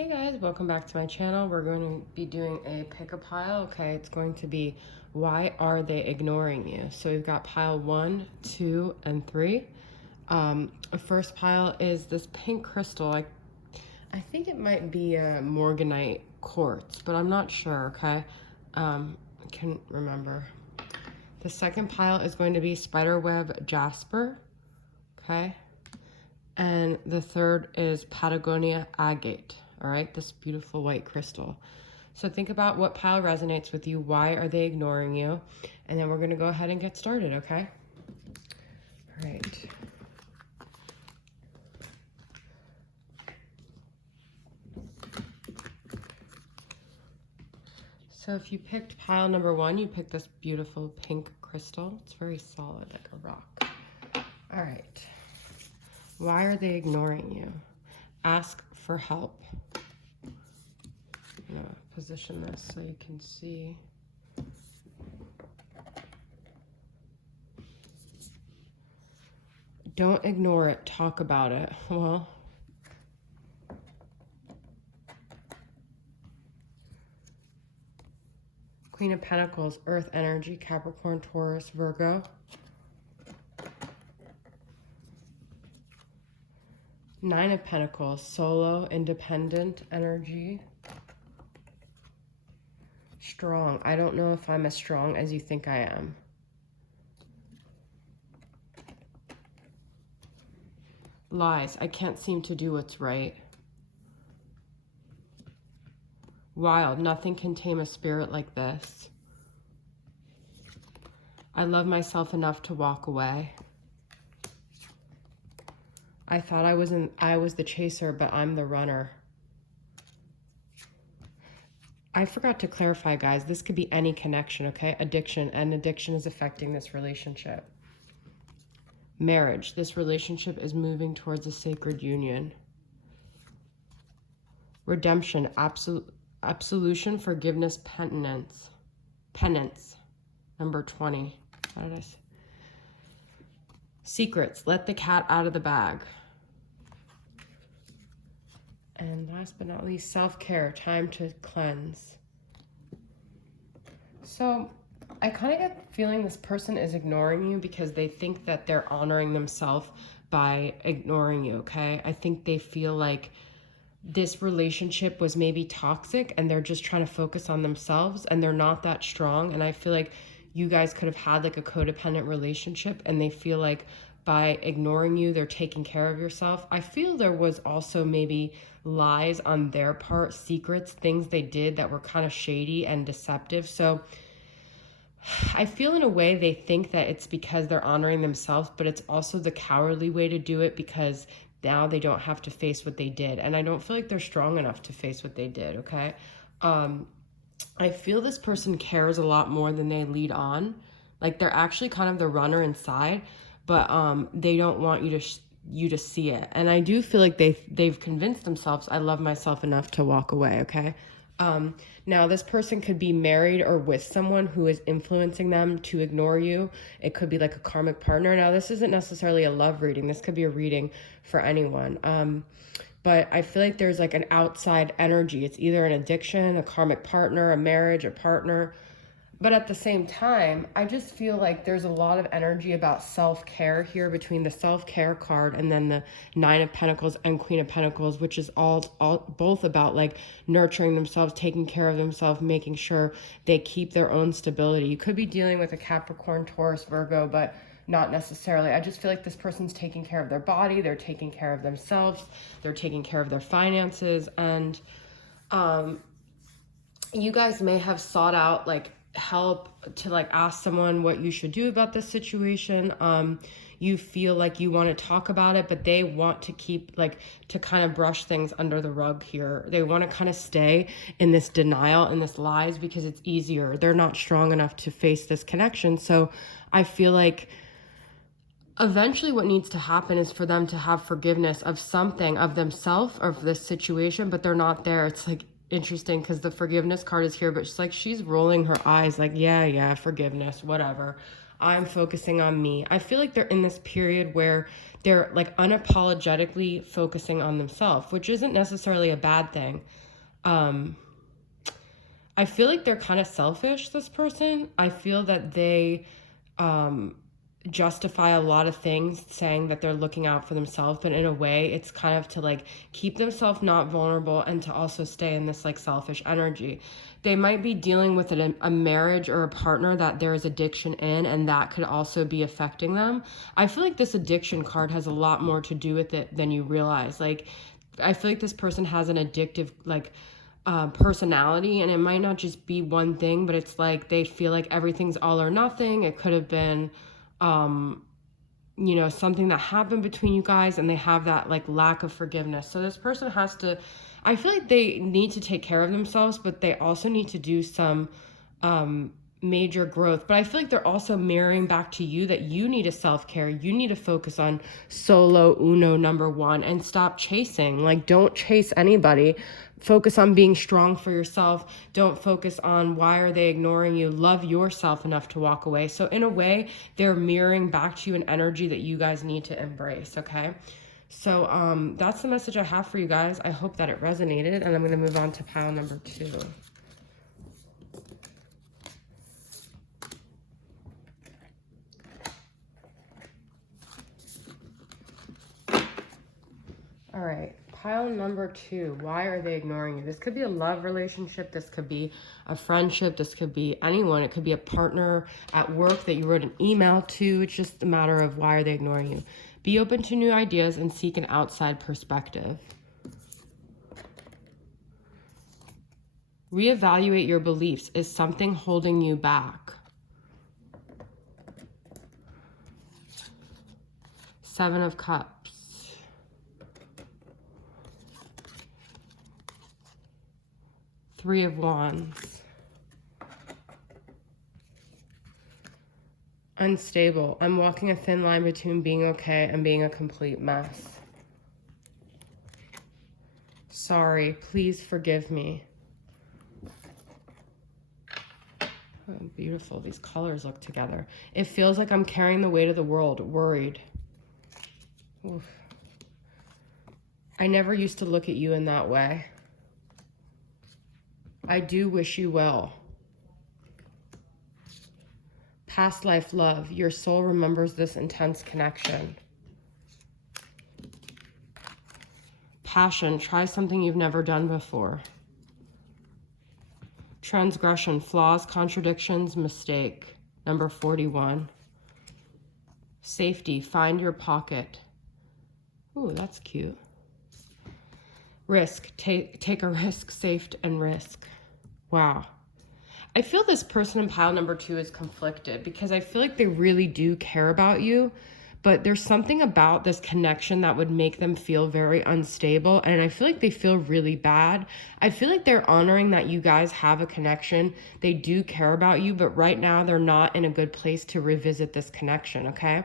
Hey guys, welcome back to my channel. We're going to be doing a pick a pile. Okay, it's going to be why are they ignoring you? So we've got pile 1, 2, and 3. The first pile is this pink crystal. I think it might be a morganite quartz, but I'm not sure. Okay, I can't remember. The second pile is going to be spiderweb jasper. Okay, and the third is Patagonia agate. All right, this beautiful white crystal. So think about what pile resonates with you. Why are they ignoring you? And then we're going to go ahead and get started, okay? All right. So if you picked pile number 1, you picked this beautiful pink crystal. It's very solid, like a rock. All right. Why are they ignoring you? Ask for help. I'm gonna position this so you can see. Don't ignore it, talk about it. Well, Queen of Pentacles, Earth energy, Capricorn, Taurus, Virgo. Nine of Pentacles, solo, independent energy. Strong. I don't know if I'm as strong as you think I am. Lies. I can't seem to do what's right. Wild. Nothing can tame a spirit like this. I love myself enough to walk away. I thought I was the chaser, but I'm the runner. I forgot to clarify, guys. This could be any connection, okay? Addiction, and addiction is affecting this relationship. Marriage. This relationship is moving towards a sacred union. Redemption, absolution, forgiveness, penance. Penance. Number 20. How did I say? Secrets. Let the cat out of the bag. And last but not least, self-care, time to cleanse. So I kind of get the feeling this person is ignoring you because they think that they're honoring themselves by ignoring you, okay? I think they feel like this relationship was maybe toxic and they're just trying to focus on themselves and they're not that strong. And I feel like you guys could have had like a codependent relationship and they feel like by ignoring you, they're taking care of yourself. I feel there was also maybe lies on their part, secrets, things they did that were kind of shady and deceptive. So I feel in a way they think that it's because they're honoring themselves, but it's also the cowardly way to do it because now they don't have to face what they did. And I don't feel like they're strong enough to face what they did, okay? I feel this person cares a lot more than they lead on. Like they're actually kind of the runner inside, but they don't want you to see it. And I do feel like they've convinced themselves I love myself enough to walk away, okay? Now this person could be married or with someone who is influencing them to ignore you. It could be like a karmic partner. Now this isn't necessarily a love reading. This could be a reading for anyone. But I feel like there's like an outside energy. It's either an addiction, a karmic partner, a marriage, a partner. But at the same time, I just feel like there's a lot of energy about self-care here between the self-care card and then the Nine of Pentacles and Queen of Pentacles, which is all both about like nurturing themselves, taking care of themselves, making sure they keep their own stability. You could be dealing with a Capricorn, Taurus, Virgo, but not necessarily. I just feel like this person's taking care of their body, they're taking care of themselves, they're taking care of their finances, and you guys may have sought out like help to like ask someone what you should do about this situation. You feel like you want to talk about it, but they want to keep like to kind of brush things under the rug here. They want to kind of stay in this denial and this lies because it's easier. They're not strong enough to face this connection. So I feel like eventually what needs to happen is for them to have forgiveness of something, of themselves, of this situation, but they're not there. It's like interesting because the forgiveness card is here, but she's rolling her eyes like, yeah, forgiveness, whatever. I'm focusing on me. I feel like they're in this period where they're like unapologetically focusing on themselves, which isn't necessarily a bad thing. I feel like they're kind of selfish, this person. I feel that they justify a lot of things saying that they're looking out for themselves, but in a way it's kind of to like keep themselves not vulnerable and to also stay in this like selfish energy. They might be dealing with a marriage or a partner that there is addiction in, and that could also be affecting them. I feel like this addiction card has a lot more to do with it than you realize. Like, I feel like this person has an addictive like personality, and it might not just be one thing, but it's like they feel like everything's all or nothing. It could have been something that happened between you guys, and they have that like lack of forgiveness. So this person has to, I feel like they need to take care of themselves, but they also need to do some major growth. But I feel like they're also mirroring back to you that you need a self-care. You need to focus on solo uno number one and stop chasing. Like, don't chase anybody. Focus on being strong for yourself. Don't focus on why are they ignoring you. Love yourself enough to walk away. So in a way, they're mirroring back to you an energy that you guys need to embrace, okay? So that's the message I have for you guys. I hope that it resonated, and I'm going to move on to pile number 2. All right, pile number 2. Why are they ignoring you? This could be a love relationship. This could be a friendship. This could be anyone. It could be a partner at work that you wrote an email to. It's just a matter of why are they ignoring you. Be open to new ideas and seek an outside perspective. Reevaluate your beliefs. Is something holding you back? 7 of Cups. Three of Wands. Unstable. I'm walking a thin line between being okay and being a complete mess. Sorry. Please forgive me. Oh, beautiful. These colors look together. It feels like I'm carrying the weight of the world. Worried. Oof. I never used to look at you in that way. I do wish you well. Past life love. Your soul remembers this intense connection. Passion. Try something you've never done before. Transgression. Flaws, contradictions, mistake. Number 41. Safety. Find your pocket. Ooh, that's cute. Risk. Take a risk. Safe and risk. Wow. I feel this person in pile number 2 is conflicted because I feel like they really do care about you, but there's something about this connection that would make them feel very unstable, and I feel like they feel really bad. I feel like they're honoring that you guys have a connection. They do care about you, but right now they're not in a good place to revisit this connection, okay?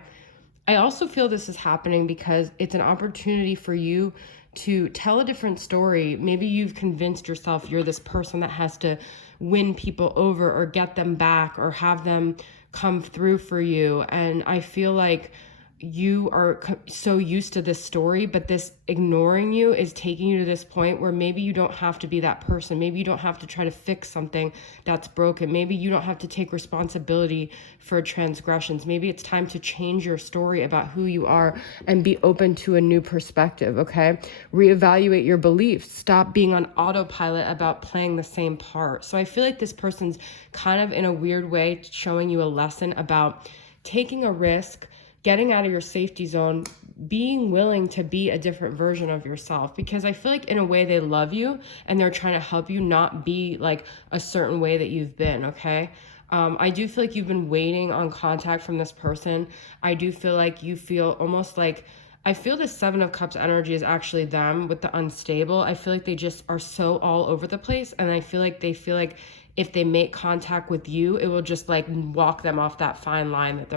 I also feel this is happening because it's an opportunity for you to tell a different story. Maybe you've convinced yourself you're this person that has to win people over or get them back or have them come through for you. And I feel like you are so used to this story, but this ignoring you is taking you to this point where maybe you don't have to be that person. Maybe you don't have to try to fix something that's broken. Maybe you don't have to take responsibility for transgressions. Maybe it's time to change your story about who you are and be open to a new perspective, okay? Reevaluate your beliefs. Stop being on autopilot about playing the same part. So I feel like this person's kind of in a weird way showing you a lesson about taking a risk, getting out of your safety zone, being willing to be a different version of yourself, because I feel like in a way they love you and they're trying to help you not be like a certain way that you've been, okay? I do feel like you've been waiting on contact from this person. I do feel like you feel almost like, I feel the 7 of Cups energy is actually them with the unstable. I feel like they just are so all over the place, and I feel like they feel like if they make contact with you, it will just like walk them off that fine line that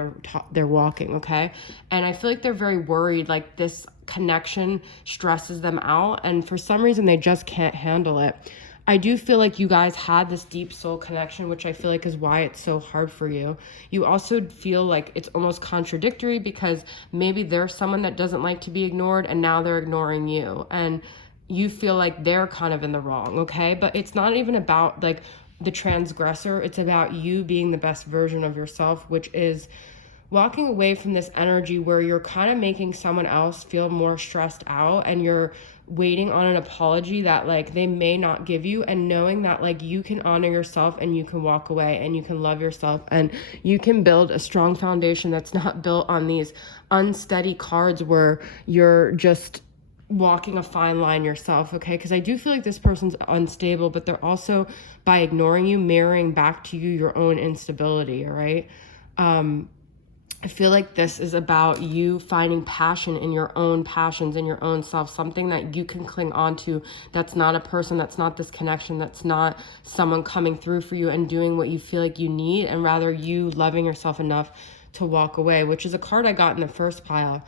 they're walking, okay? And I feel like they're very worried, like this connection stresses them out, and for some reason they just can't handle it. I do feel like you guys had this deep soul connection, which I feel like is why it's so hard for you. You also feel like it's almost contradictory because maybe there's someone that doesn't like to be ignored and now they're ignoring you. And you feel like they're kind of in the wrong, okay? But it's not even about like the transgressor. It's about you being the best version of yourself, which is walking away from this energy where you're kind of making someone else feel more stressed out and you're waiting on an apology that like they may not give you, and knowing that like you can honor yourself and you can walk away and you can love yourself and you can build a strong foundation that's not built on these unsteady cards where you're just walking a fine line yourself, okay? Because I do feel like this person's unstable, but they're also, by ignoring you, mirroring back to you your own instability, all right? I feel like this is about you finding passion in your own passions, in your own self, something that you can cling on to that's not a person, that's not this connection, that's not someone coming through for you and doing what you feel like you need, and rather you loving yourself enough to walk away, which is a card I got in the first pile.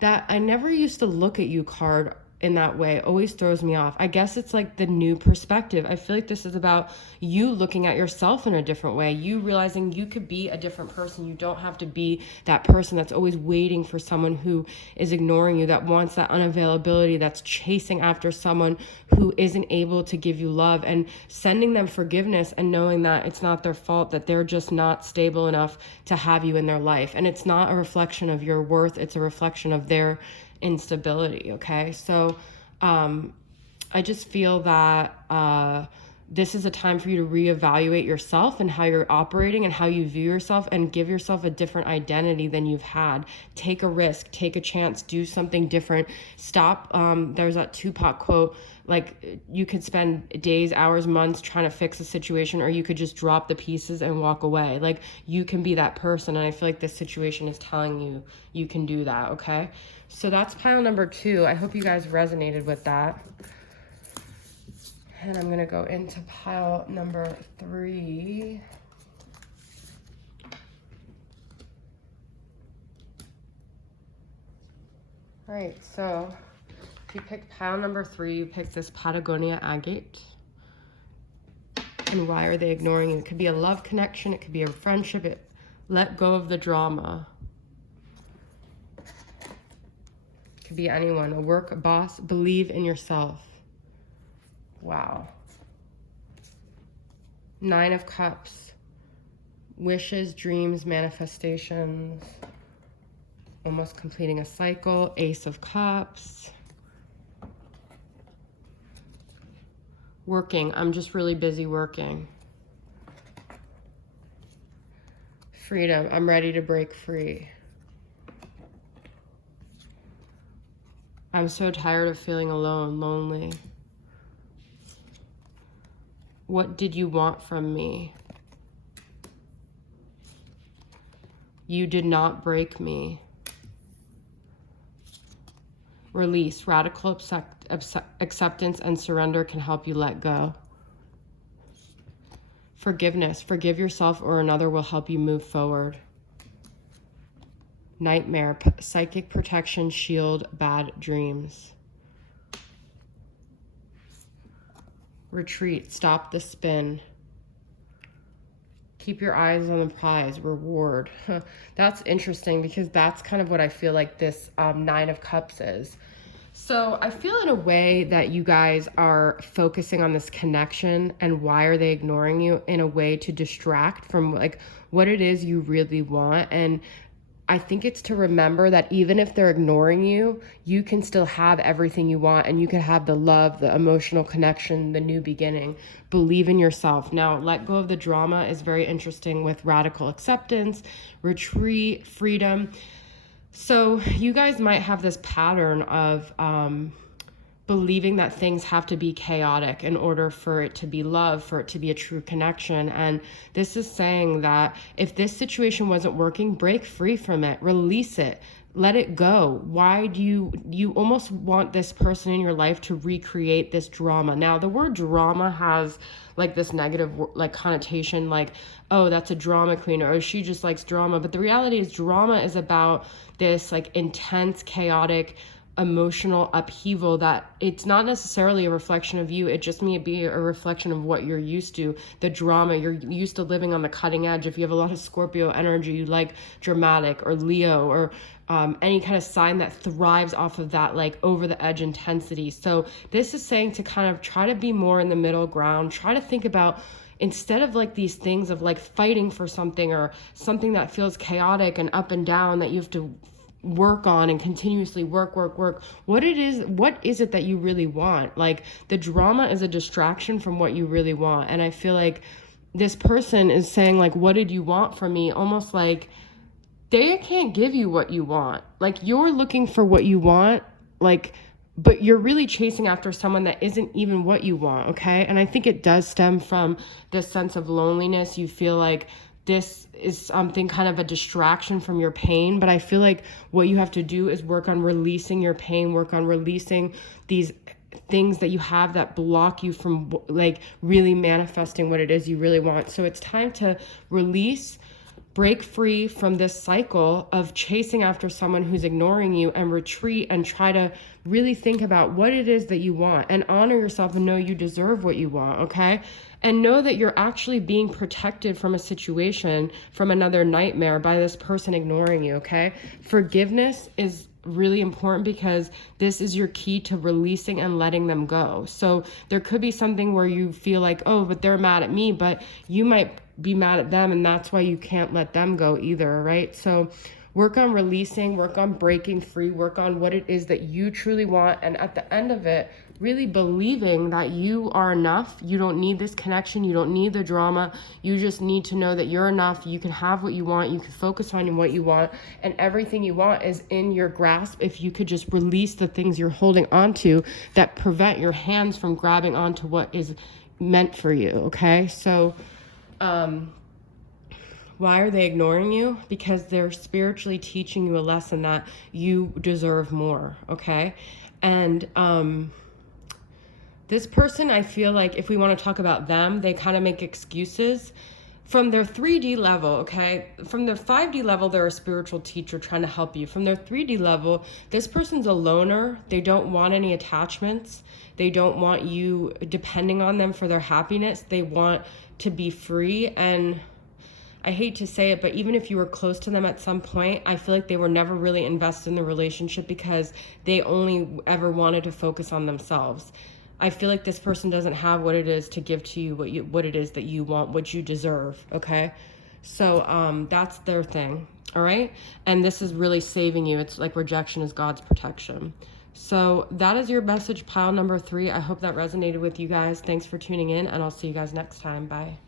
That I never used to look at you card in that way always throws me off. I guess it's like the new perspective. I feel like this is about you looking at yourself in a different way, you realizing you could be a different person. You don't have to be that person that's always waiting for someone who is ignoring you, that wants that unavailability, that's chasing after someone who isn't able to give you love, and sending them forgiveness and knowing that it's not their fault, that they're just not stable enough to have you in their life. And it's not a reflection of your worth, it's a reflection of their instability, okay? So I just feel that this is a time for you to reevaluate yourself and how you're operating and how you view yourself, and give yourself a different identity than you've had. Take a risk, take a chance, do something different. Stop. There's that Tupac quote, like you could spend days, hours, months trying to fix a situation, or you could just drop the pieces and walk away. Like you can be that person. And I feel like this situation is telling you you can do that, okay? So that's pile number 2. I hope you guys resonated with that. And I'm going to go into pile number 3. All right, so if you picked pile number 3, you picked this Patagonia agate. And why are they ignoring you? It could be a love connection. It could be a friendship. Let go of the drama. It could be anyone, a work, a boss. Believe in yourself. Wow. 9 of Cups. Wishes, dreams, manifestations. Almost completing a cycle. Ace of Cups. Working. I'm just really busy working. Freedom. I'm ready to break free. I'm so tired of feeling alone, lonely. What did you want from me? You did not break me. Release. Radical acceptance and surrender can help you let go. Forgiveness. Forgive yourself or another will help you move forward. Nightmare. Psychic protection, shield, bad dreams. Retreat. Stop the spin. Keep your eyes on the prize. Reward. That's interesting because that's kind of what I feel like this 9 of Cups is. So I feel in a way that you guys are focusing on this connection and why are they ignoring you in a way to distract from like what it is you really want. And I think it's to remember that even if they're ignoring you, you can still have everything you want, and you can have the love, the emotional connection, the new beginning. Believe in yourself. Now, let go of the drama is very interesting with radical acceptance, retreat, freedom. So you guys might have this pattern of believing that things have to be chaotic in order for it to be love, for it to be a true connection. And this is saying that if this situation wasn't working, break free from it, release it, let it go. Why do you almost want this person in your life to recreate this drama? Now, the word drama has like this negative like connotation, like, oh, that's a drama queen, or oh, she just likes drama. But the reality is drama is about this like intense, chaotic, emotional upheaval that it's not necessarily a reflection of you. It just may be a reflection of what you're used to, the drama. You're used to living on the cutting edge. If you have a lot of Scorpio energy, you like dramatic, or Leo, or any kind of sign that thrives off of that like over the edge intensity. So this is saying to kind of try to be more in the middle ground. Try to think about, instead of like these things of like fighting for something, or something that feels chaotic and up and down that you have to work on and continuously work, what is it that you really want? Like, the drama is a distraction from what you really want. And I feel like this person is saying like, what did you want from me? Almost like they can't give you what you want. Like, you're looking for what you want, like, but you're really chasing after someone that isn't even what you want, okay? And I think it does stem from this sense of loneliness. You feel like this is something kind of a distraction from your pain, but I feel like what you have to do is work on releasing your pain, work on releasing these things that you have that block you from like really manifesting what it is you really want. So it's time to release, break free from this cycle of chasing after someone who's ignoring you, and retreat and try to really think about what it is that you want, and honor yourself and know you deserve what you want, okay? And know that you're actually being protected from a situation, from another nightmare, by this person ignoring you, okay? Forgiveness is really important because this is your key to releasing and letting them go. So there could be something where you feel like, oh, but they're mad at me, but you might be mad at them, and that's why you can't let them go either, right? So work on releasing, work on breaking free, work on what it is that you truly want, and at the end of it, really believing that you are enough. You don't need this connection. You don't need the drama. You just need to know that you're enough. You can have what you want. You can focus on what you want, and everything you want is in your grasp if you could just release the things you're holding onto that prevent your hands from grabbing onto what is meant for you, okay? So why are they ignoring you? Because they're spiritually teaching you a lesson that you deserve more, okay? And this person, I feel like if we want to talk about them, they kind of make excuses from their 3D level, okay? From their 5D level, they're a spiritual teacher trying to help you. From their 3D level, this person's a loner. They don't want any attachments. They don't want you depending on them for their happiness. They want to be free. And I hate to say it, but even if you were close to them at some point, I feel like they were never really invested in the relationship because they only ever wanted to focus on themselves. I feel like this person doesn't have what it is to give to you, what it is that you want, what you deserve, okay? So that's their thing, all right? And this is really saving you. It's like rejection is God's protection. So that is your message, pile number 3. I hope that resonated with you guys. Thanks for tuning in, and I'll see you guys next time. Bye.